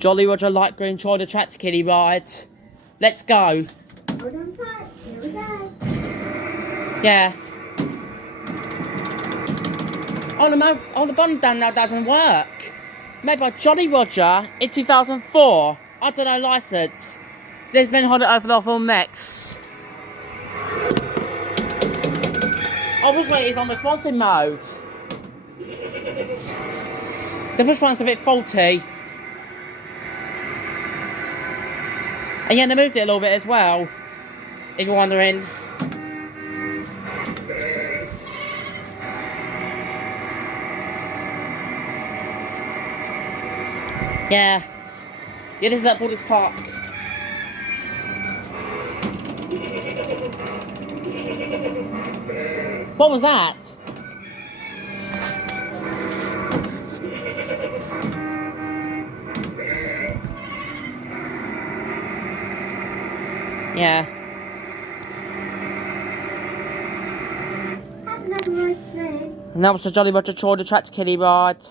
Jolly Roger light green Troy tractor kiddie ride. Let's go. Hold on tight. Here we go. Yeah. Oh, the button down now doesn't work. Made by Jolly Roger in 2004. I don't know, license. There's been hold it over the full next. Oh, which way is on responsive mode? The push one's a bit faulty. And yeah, they moved it a little bit as well, if you're wondering. Yeah. Yeah, this is at Borders Park. What was that? Yeah. Have another nice day. And that was the Jolly Roger Troy the tractor kiddie ride.